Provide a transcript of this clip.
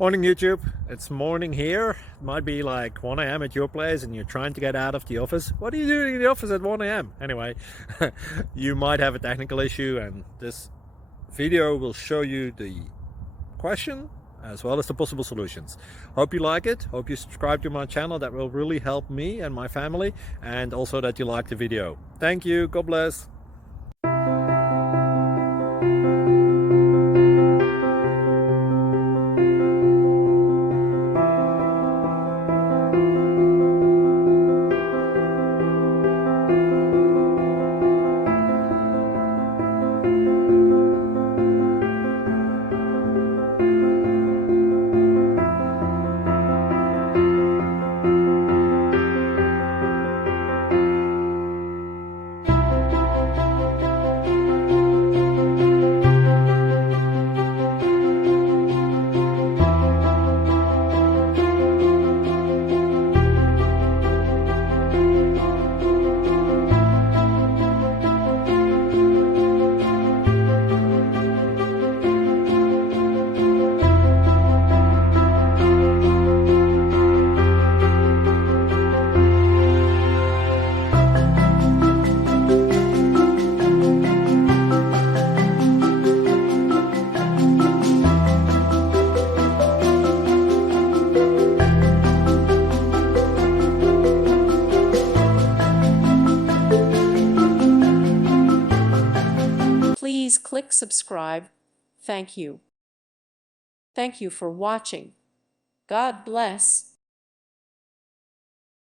Morning YouTube, it's morning here. It might be like 1 a.m. at your place and you're trying to get out of the office. What are you doing in the office at 1 a.m.? Anyway, you might have a technical issue and this video will show you the question as well as the possible solutions. Hope you like it, hope you subscribe to my channel. That will really help me and my family, and also that you like the video. Thank you, God bless. Please click subscribe. Thank you. Thank you for watching. God bless.